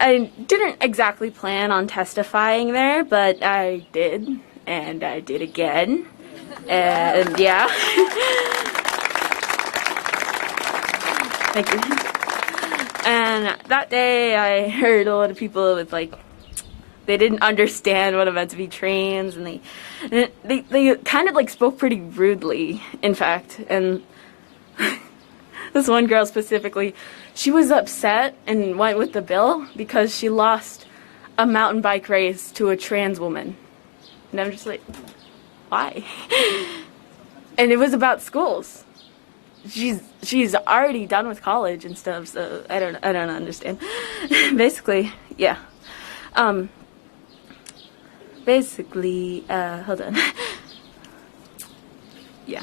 I didn't exactly plan on testifying there, but I did, and I did again. And yeah. Thank you. And that day I heard a lot of people with they didn't understand what it meant to be trans, and they kind of spoke pretty rudely, in fact. And this one girl specifically, she was upset and went with the bill because she lost a mountain bike race to a trans woman. And I'm just like, why? And it was about schools. She's already done with college and stuff, so I don't understand. Basically, yeah. Hold on. Yeah.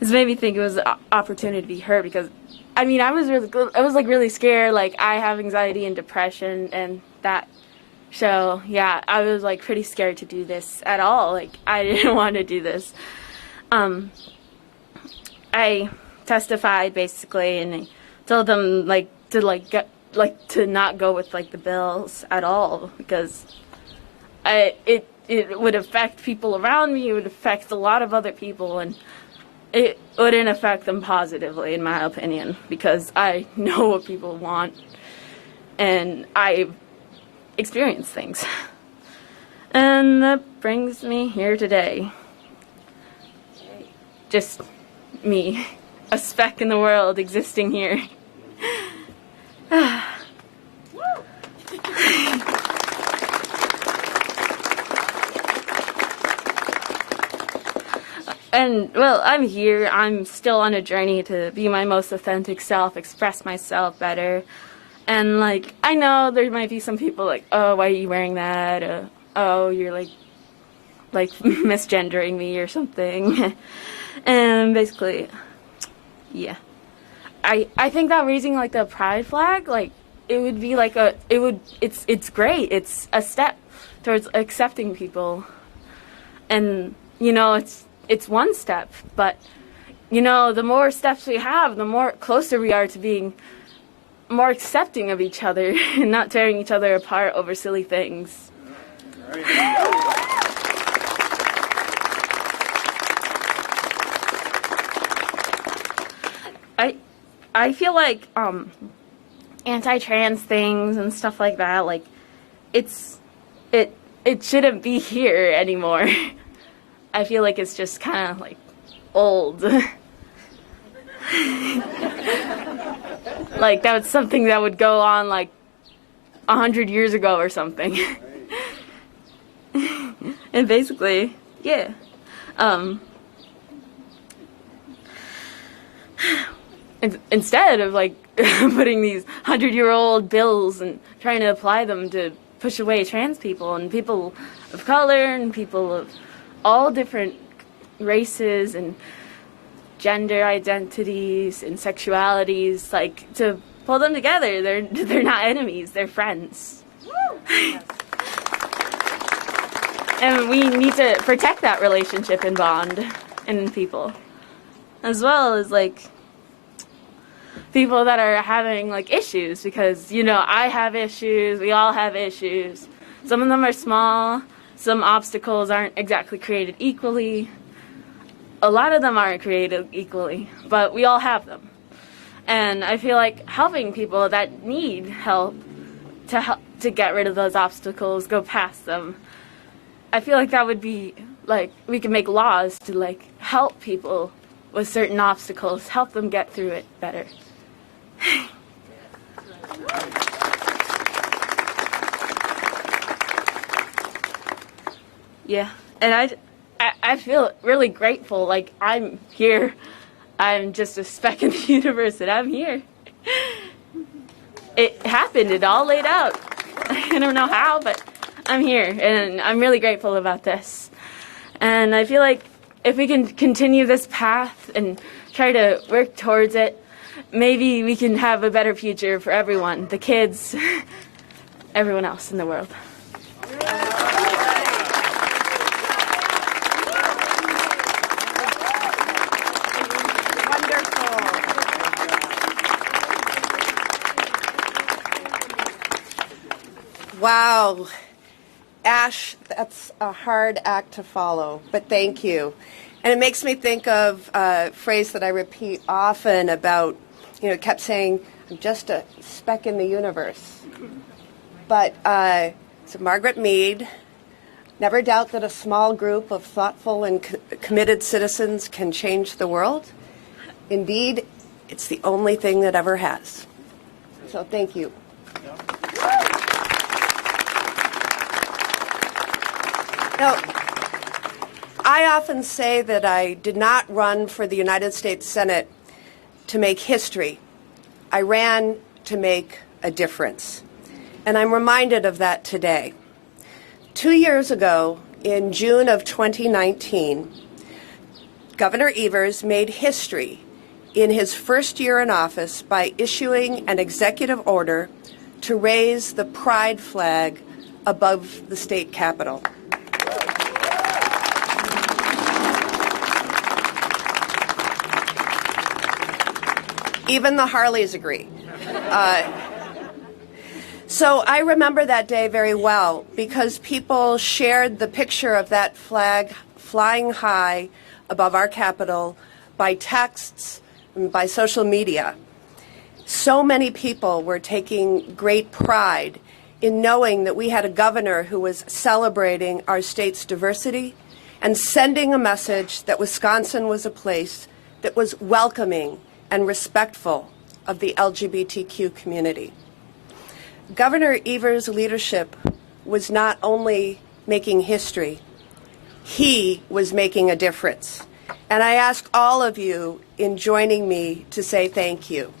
This made me think it was an opportunity to be her because, I mean, I was really scared. I have anxiety and depression, and that. So yeah, I was pretty scared to do this at all. I didn't want to do this. I testified basically, and I told them to not go with the bills at all because it would affect people around me. It would affect a lot of other people, and it wouldn't affect them positively, in my opinion, because I know what people want, and I experience things. And that brings me here today. Just me, a speck in the world existing here. And, well, I'm here. I'm still on a journey to be my most authentic self, express myself better. And, I know there might be some people oh, why are you wearing that? Oh, you're, misgendering me or something. And basically, yeah. I think that raising, the pride flag, it would be it's great. It's a step towards accepting people. And, it's one step, but, the more steps we have, the more closer we are to being more accepting of each other and not tearing each other apart over silly things. I feel anti-trans things and stuff like that, it shouldn't be here anymore. I feel it's just kind of old. That was something that would go on 100 years ago or something. And basically, yeah. Instead of putting these 100-year-old bills and trying to apply them to push away trans people and people of color and people of all different races and gender identities and sexualities, to pull them together. They're not enemies, they're friends. And we need to protect that relationship and bond in people, as well as people that are having issues, because I have issues, we all have issues. Some of them are small, some obstacles aren't exactly created equally. A lot of them aren't created equally, but we all have them. And I feel helping people that need help to get rid of those obstacles, go past them. I feel that would be we can make laws to help people with certain obstacles, help them get through it better. Yeah, and I feel really grateful. I'm here. I'm just a speck in the universe, and I'm here. It happened. It all laid out. I don't know how, but I'm here, and I'm really grateful about this. And I feel if we can continue this path and try to work towards it, maybe we can have a better future for everyone, the kids, everyone else in the world. Wow. Ash, that's a hard act to follow, but thank you. And it makes me think of a phrase that I repeat often about, kept saying, I'm just a speck in the universe. But so Margaret Mead, never doubt that a small group of thoughtful and committed citizens can change the world. Indeed, it's the only thing that ever has. So thank you. Now, I often say that I did not run for the United States Senate to make history. I ran to make a difference. And I'm reminded of that today. 2 years ago, in June of 2019, Governor Evers made history in his first year in office by issuing an executive order to raise the pride flag above the state capitol. Even the Harleys agree. So I remember that day very well because people shared the picture of that flag flying high above our Capitol by texts and by social media. So many people were taking great pride in knowing that we had a governor who was celebrating our state's diversity and sending a message that Wisconsin was a place that was welcoming and respectful of the LGBTQ community. Governor Evers' leadership was not only making history, he was making a difference. And I ask all of you in joining me to say thank you.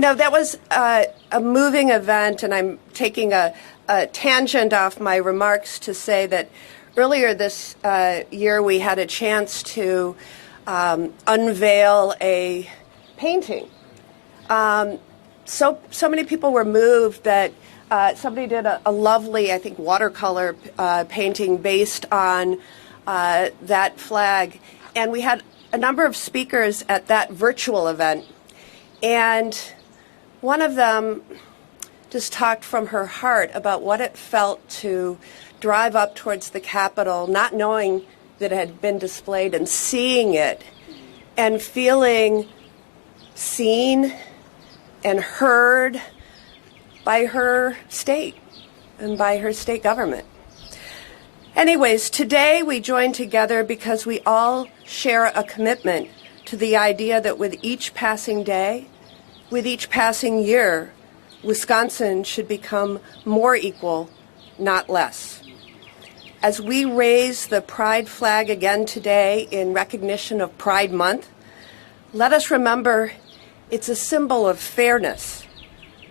That was a moving event, and I'm taking a tangent off my remarks to say that earlier this year we had a chance to unveil a painting. So many people were moved that somebody did a lovely, I think, watercolor painting based on that flag. And we had a number of speakers at that virtual event. And one of them just talked from her heart about what it felt to drive up towards the Capitol, not knowing that it had been displayed, and seeing it and feeling seen and heard by her state and by her state government. Anyways, today we join together because we all share a commitment to the idea that with each passing day, with each passing year, Wisconsin should become more equal, not less. As we raise the pride flag again today in recognition of Pride Month, let us remember it's a symbol of fairness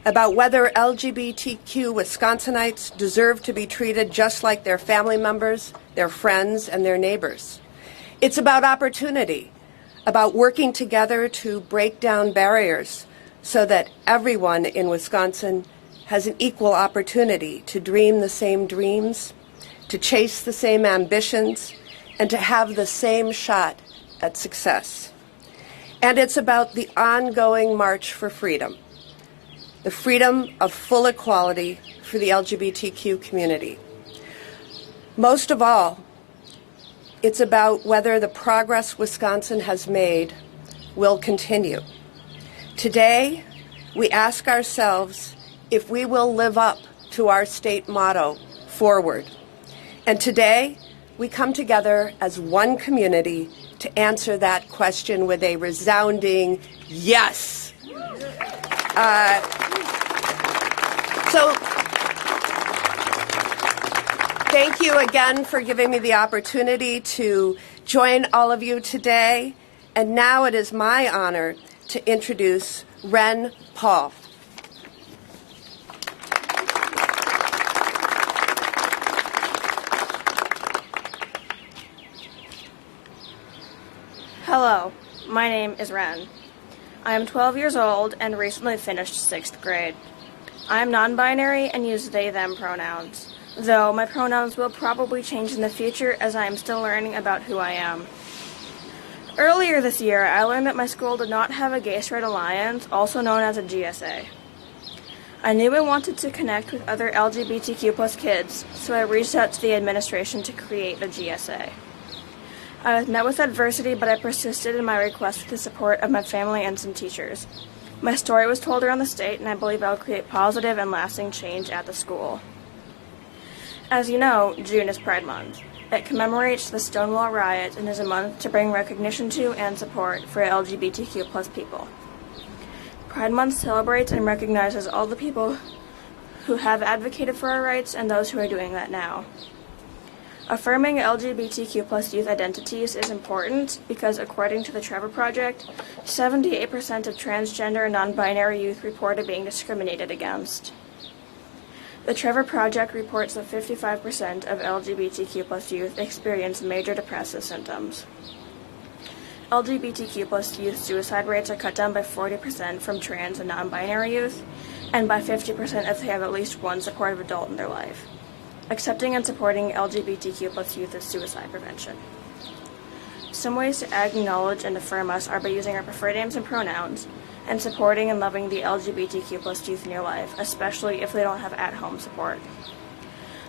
about whether LGBTQ Wisconsinites deserve to be treated just like their family members, their friends, and their neighbors. It's about opportunity, about working together to break down barriers so that everyone in Wisconsin has an equal opportunity to dream the same dreams, to chase the same ambitions, and to have the same shot at success. And it's about the ongoing march for freedom, the freedom of full equality for the LGBTQ community. Most of all, it's about whether the progress Wisconsin has made will continue. Today, we ask ourselves if we will live up to our state motto, forward. And today, we come together as one community to answer that question with a resounding yes. So thank you again for giving me the opportunity to join all of you today. And now it is my honor to introduce Ren Paul. Hello, my name is Ren. I am 12 years old and recently finished 6th grade. I am non-binary and use they/them pronouns, though my pronouns will probably change in the future as I am still learning about who I am. Earlier this year, I learned that my school did not have a Gay Straight Alliance, also known as a GSA. I knew I wanted to connect with other LGBTQ plus kids, so I reached out to the administration to create a GSA. I was met with adversity, but I persisted in my request with the support of my family and some teachers. My story was told around the state, and I believe I will create positive and lasting change at the school. As you know, June is Pride Month. It commemorates the Stonewall Riot and is a month to bring recognition to and support for LGBTQ plus people. Pride Month celebrates and recognizes all the people who have advocated for our rights and those who are doing that now. Affirming LGBTQ plus youth identities is important because, according to the Trevor Project, 78% of transgender and non-binary youth reported being discriminated against. The Trevor Project reports that 55% of LGBTQ plus youth experience major depressive symptoms. LGBTQ plus youth suicide rates are cut down by 40% from trans and non-binary youth, and by 50% if they have at least one supportive adult in their life. Accepting and supporting LGBTQ plus youth is suicide prevention. Some ways to acknowledge and affirm us are by using our preferred names and pronouns, and supporting and loving the LGBTQ plus youth in your life, especially if they don't have at-home support.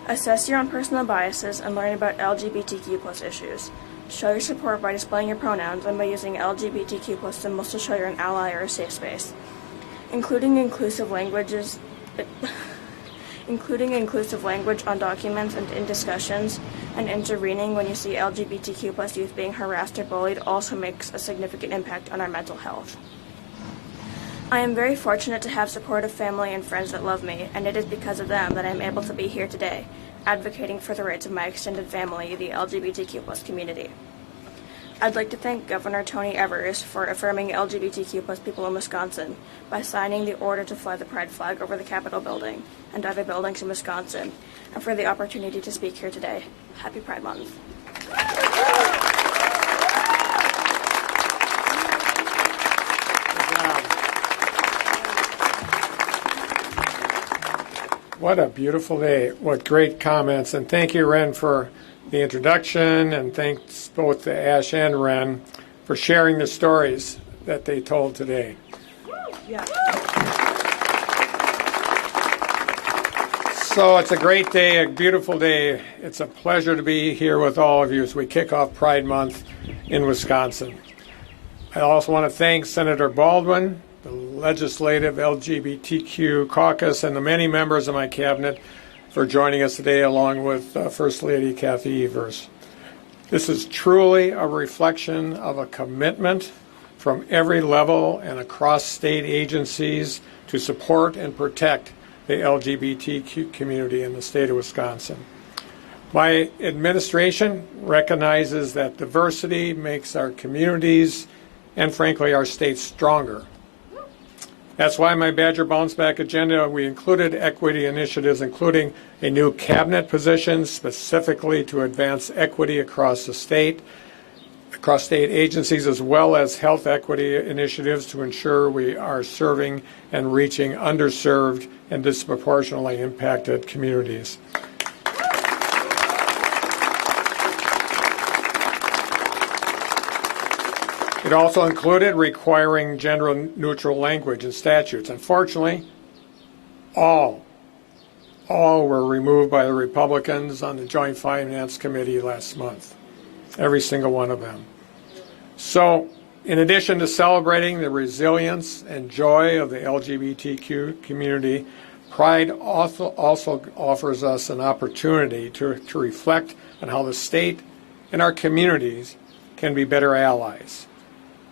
Assess your own personal biases and learn about LGBTQ plus issues. Show your support by displaying your pronouns and by using LGBTQ plus symbols to show you're an ally or a safe space. Including inclusive language on documents and in discussions, and intervening when you see LGBTQ plus youth being harassed or bullied also makes a significant impact on our mental health. I am very fortunate to have supportive family and friends that love me, and it is because of them that I am able to be here today, advocating for the rights of my extended family, the LGBTQ plus community. I'd like to thank Governor Tony Evers for affirming LGBTQ plus people in Wisconsin by signing the order to fly the pride flag over the Capitol building and other buildings in Wisconsin, and for the opportunity to speak here today. Happy Pride Month. What a beautiful day. What great comments. And thank you, Ren, for the introduction, and thanks both to Ash and Ren for sharing the stories that they told today. Yeah. So it's a great day, a beautiful day. It's a pleasure to be here with all of you as we kick off Pride Month in Wisconsin. I also want to thank Senator Baldwin, the Legislative LGBTQ Caucus, and the many members of my cabinet for joining us today, along with First Lady Kathy Evers. This is truly a reflection of a commitment from every level and across state agencies to support and protect the LGBTQ community in the state of Wisconsin. My administration recognizes that diversity makes our communities and, frankly, our state stronger. That's why my Badger Bounce Back agenda, we included equity initiatives, including a new cabinet position specifically to advance equity across the state, across state agencies, as well as health equity initiatives to ensure we are serving and reaching underserved and disproportionately impacted communities. It also included requiring gender-neutral language in statutes. Unfortunately, all were removed by the Republicans on the Joint Finance Committee last month, every single one of them. So, in addition to celebrating the resilience and joy of the LGBTQ community, Pride also offers us an opportunity to reflect on how the state and our communities can be better allies.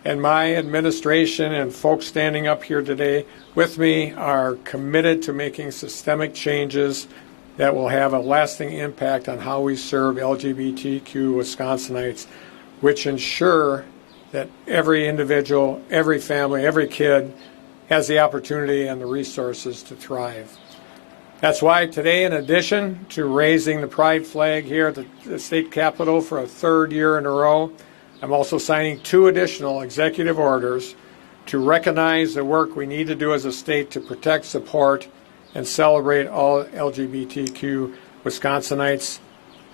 And my administration and folks standing up here today with me are committed to making systemic changes that will have a lasting impact on how we serve LGBTQ Wisconsinites, which ensure that every individual, every family, every kid has the opportunity and the resources to thrive. That's why today, in addition to raising the pride flag here at the state capitol for a third year in a row, I'm also signing 2 additional executive orders to recognize the work we need to do as a state to protect, support, and celebrate all LGBTQ Wisconsinites,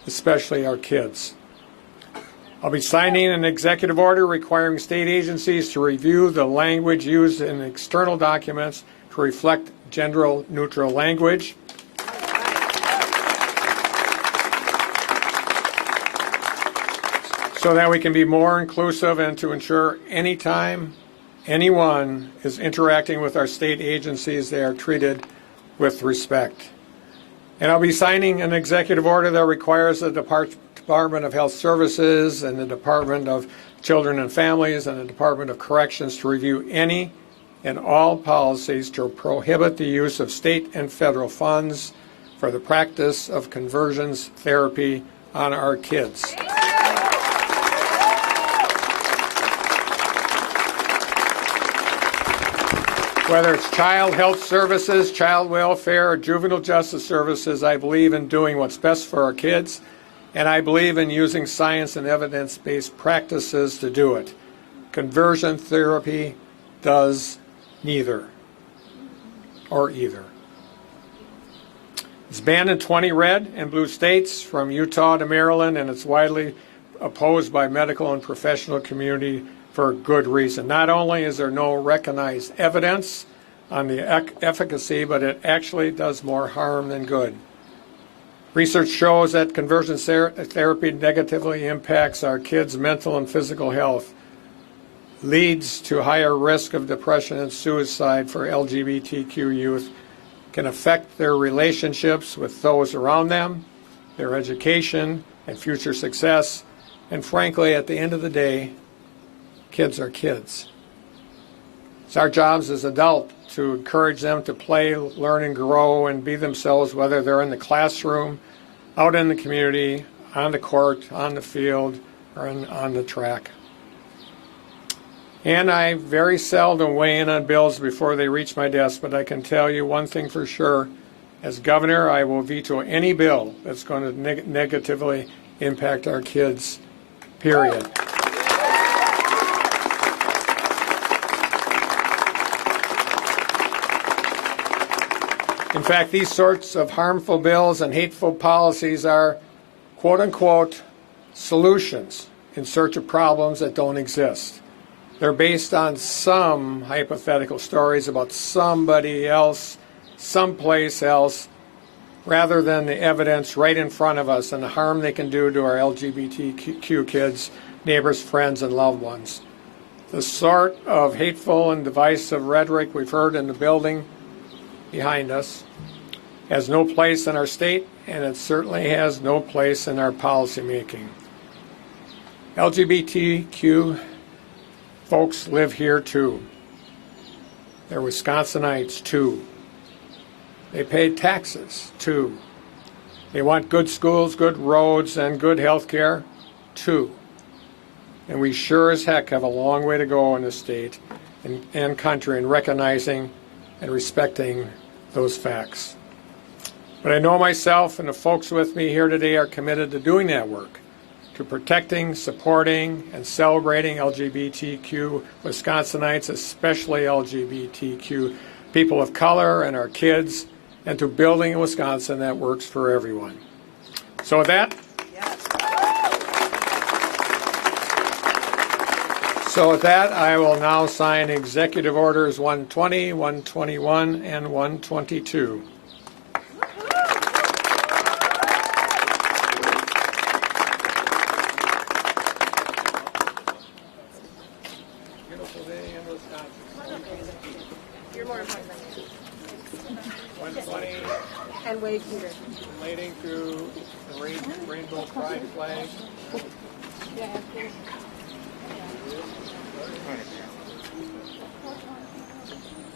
especially our kids. I'll be signing an executive order requiring state agencies to review the language used in external documents to reflect gender-neutral language. So that we can be more inclusive and to ensure anytime anyone is interacting with our state agencies, they are treated with respect. And I'll be signing an executive order that requires the Department of Health Services and the Department of Children and Families and the Department of Corrections to review any and all policies to prohibit the use of state and federal funds for the practice of conversions therapy on our kids. Whether it's child health services, child welfare, or juvenile justice services, I believe in doing what's best for our kids, and I believe in using science and evidence-based practices to do it. Conversion therapy does neither or either. It's banned in 20 red and blue states from Utah to Maryland, and it's widely opposed by medical and professional community for good reason. Not only is there no recognized evidence on the efficacy, but it actually does more harm than good. Research shows that conversion therapy negatively impacts our kids' mental and physical health, leads to higher risk of depression and suicide for LGBTQ youth, can affect their relationships with those around them, their education and future success, and frankly, at the end of the day, kids are kids. It's our jobs as adults to encourage them to play, learn, and grow and be themselves, whether they're in the classroom, out in the community, on the court, on the field, or on the track. And I very seldom weigh in on bills before they reach my desk, but I can tell you one thing for sure. As governor, I will veto any bill that's going to negatively impact our kids, period. In fact, these sorts of harmful bills and hateful policies are, quote unquote, solutions in search of problems that don't exist. They're based on some hypothetical stories about somebody else, someplace else, rather than the evidence right in front of us and the harm they can do to our LGBTQ kids, neighbors, friends, and loved ones. The sort of hateful and divisive rhetoric we've heard in the building behind us has no place in our state, and it certainly has no place in our policy making. LGBTQ folks live here too. They're Wisconsinites too. They pay taxes too. They want good schools, good roads, and good health care too. And we sure as heck have a long way to go in this state and country in recognizing and respecting those facts. But I know myself and the folks with me here today are committed to doing that work, to protecting, supporting, and celebrating LGBTQ Wisconsinites, especially LGBTQ people of color and our kids, and to building a Wisconsin that works for everyone. So with that, I will now sign Executive Orders 120, 121, and 122. Beautiful day in Wisconsin. You're more important than me. 120, And wave Peter. relating to the Rainbow Pride flag.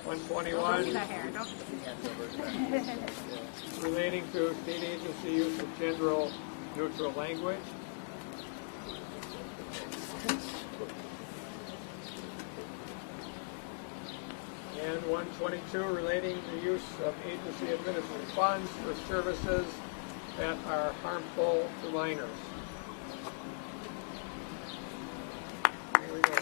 121, relating to state agency use of gender-neutral language. And 122, relating to use of agency administered funds for services that are harmful to minors. Here we go.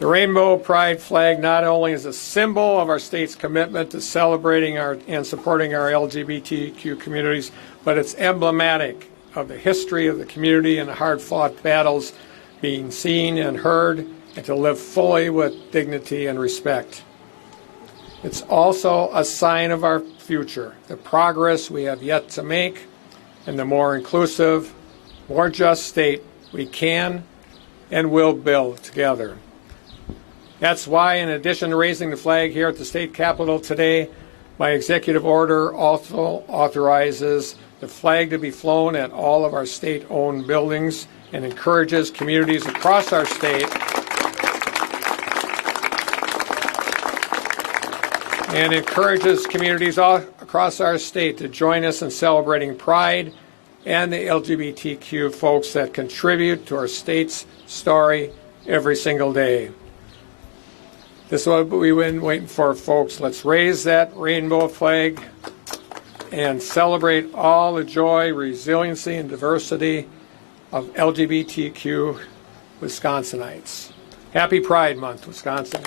The Rainbow Pride flag not only is a symbol of our state's commitment to celebrating and supporting our LGBTQ communities, but it's emblematic of the history of the community and the hard-fought battles being seen and heard, and to live fully with dignity and respect. It's also a sign of our future, the progress we have yet to make, and the more inclusive, more just state we can and will build together. That's why, in addition to raising the flag here at the state capitol today, my executive order also authorizes the flag to be flown at all of our state-owned buildings and encourages communities across our state all across our state to join us in celebrating Pride and the LGBTQ folks that contribute to our state's story every single day. This is what we've been waiting for, folks. Let's raise that rainbow flag and celebrate all the joy, resiliency, and diversity of LGBTQ Wisconsinites. Happy Pride Month, Wisconsin.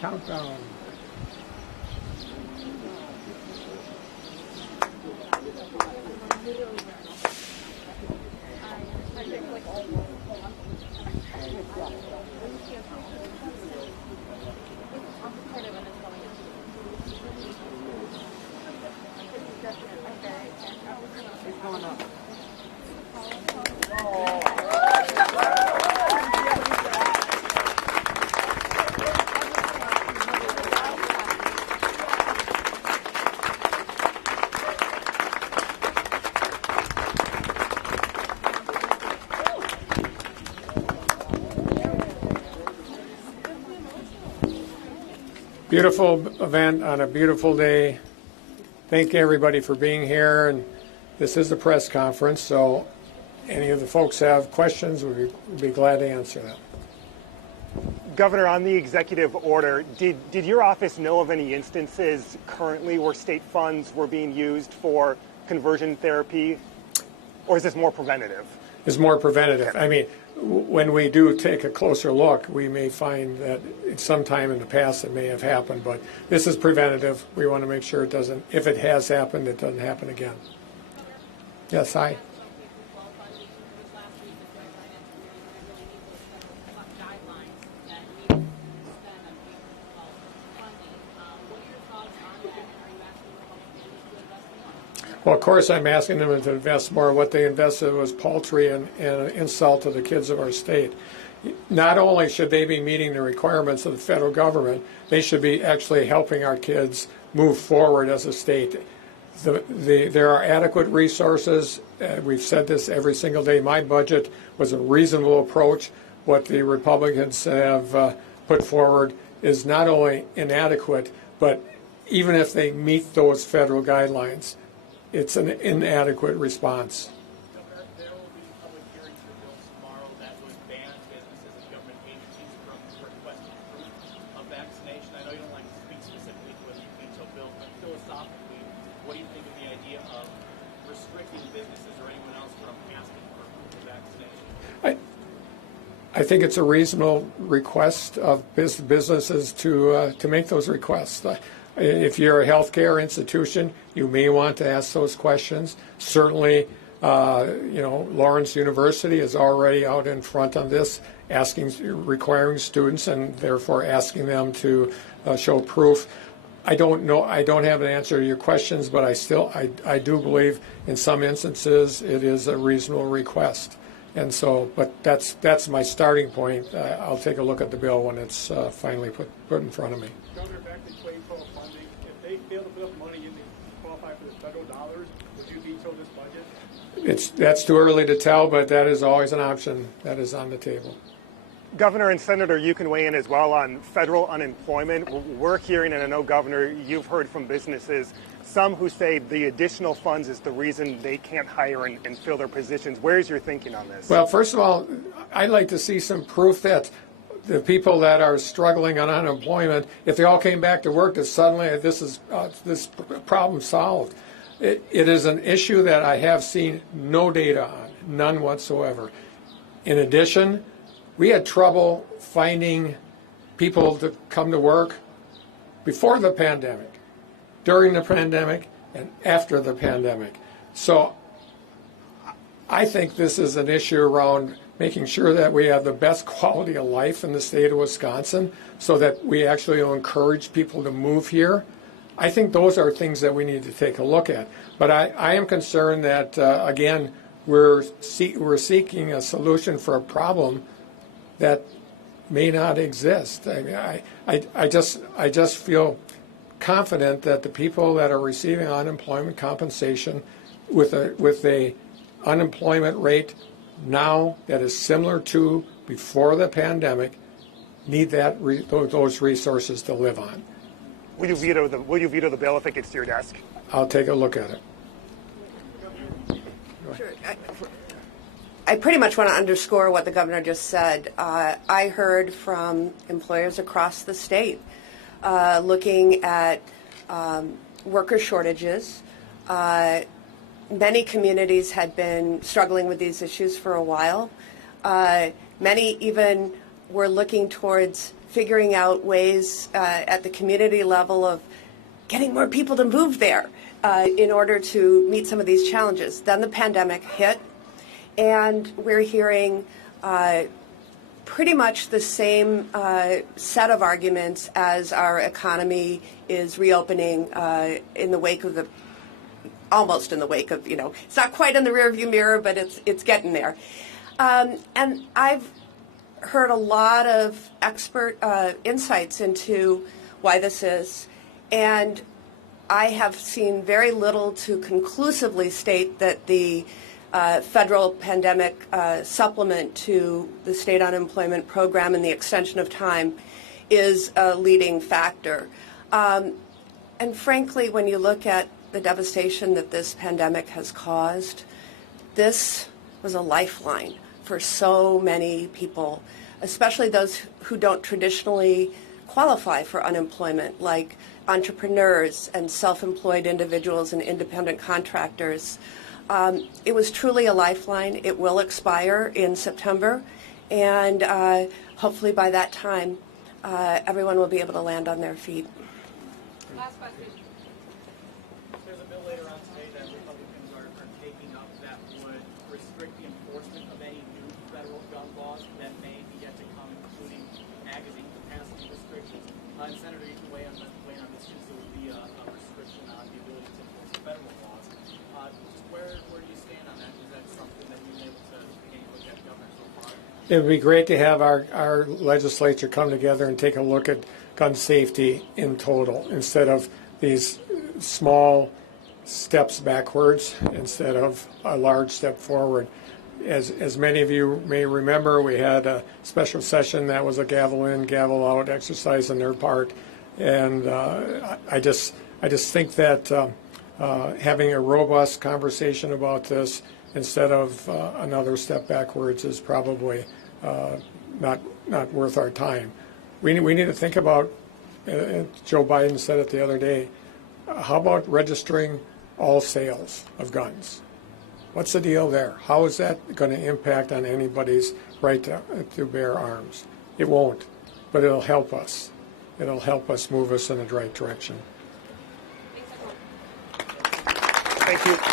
Countdown. Beautiful event on a beautiful day. Thank everybody for being here. And this is a press conference, so any of the folks have questions, we'd be glad to answer them. Governor, on the executive order, did your office know of any instances currently where state funds were being used for conversion therapy, or is this more preventative? It's more preventative. I mean, when we do take a closer look, we may find that sometime in the past it may have happened, but this is preventative. We want to make sure it doesn't, if it has happened, it doesn't happen again. Yes, hi. Well, of course, I'm asking them to invest more. What they invested was paltry and an insult to the kids of our state. Not only should they be meeting the requirements of the federal government, they should be actually helping our kids move forward as a state. There are adequate resources. We've said this every single day. My budget was a reasonable approach. What the Republicans have put forward is not only inadequate, but even if they meet those federal guidelines, it's an inadequate response. There will be public hearings for bills tomorrow that would ban businesses and government agencies from requesting proof of vaccination. I know you don't like to speak specifically to whether you veto bills, but philosophically, what do you think of the idea of restricting businesses or anyone else from asking for proof of vaccination? I think it's a reasonable request of businesses to make those requests. If you're a healthcare institution, you may want to ask those questions. Certainly, Lawrence University is already out in front on this, requiring students and therefore asking them to show proof. I don't know. I don't have an answer to your questions, but I do believe in some instances it is a reasonable request. And so, but that's my starting point. I'll take a look at the bill when it's finally put in front of me. Governor, back to 2012 funding. If they fail to put up money and they qualify for the federal dollars, would you veto this budget? That's too early to tell, but that is always an option that is on the table. Governor and Senator, you can weigh in as well on federal unemployment. We're hearing, and I know, Governor, you've heard from businesses some who say the additional funds is the reason they can't hire and fill their positions. Where's your thinking on this? Well, first of all, I'd like to see some proof that the people that are struggling on unemployment, if they all came back to work, that suddenly this problem solved. It is an issue that I have seen no data on, none whatsoever. In addition, we had trouble finding people to come to work before the pandemic, during the pandemic, and after the pandemic. So I think this is an issue around making sure that we have the best quality of life in the state of Wisconsin so that we actually encourage people to move here. I think those are things that we need to take a look at. But I am concerned that, again, we're seeking a solution for a problem that may not exist. I just feel confident that the people that are receiving unemployment compensation with a unemployment rate now that is similar to before the pandemic need those resources to live on. Will you veto the bill if it gets to your desk? I'll take a look at it. Sure. I pretty much want to underscore what the governor just said. I heard from employers across the state looking at worker shortages. Many communities had been struggling with these issues for a while. Many even were looking towards figuring out ways at the community level of getting more people to move there in order to meet some of these challenges. Then the pandemic hit, and we're hearing pretty much the same set of arguments as our economy is reopening in the wake of almost in the wake of, it's not quite in the rearview mirror, but it's getting there. And I've heard a lot of expert insights into why this is, and I have seen very little to conclusively state that the federal pandemic supplement to the state unemployment program and the extension of time is a leading factor. And frankly, when you look at the devastation that this pandemic has caused, this was a lifeline for so many people, especially those who don't traditionally qualify for unemployment, like entrepreneurs and self-employed individuals and independent contractors. It was truly a lifeline. It will expire in September, and hopefully by that time, everyone will be able to land on their feet. Last question. There's a bill later on today that Republicans are taking up that would restrict the enforcement of any new federal gun laws that may be yet to come, including magazine capacity restrictions. And Senator, you can weigh on this too. So there would be a restriction on the ability to enforce federal laws. Where do you stand on that? Is that something that you've been able to look at governor so far? It would be great to have our legislature come together and take a look at gun safety in total instead of these small steps backwards instead of a large step forward. As many of you may remember, we had a special session that was a gavel in, gavel out exercise on their part, and I just think that having a robust conversation about this instead of another step backwards is probably not worth our time. We need to think about, Joe Biden said it the other day, how about registering all sales of guns? What's the deal there? How is that going to impact on anybody's right to bear arms? It won't, but it'll help us. It'll help us move us in the right direction. Thank you.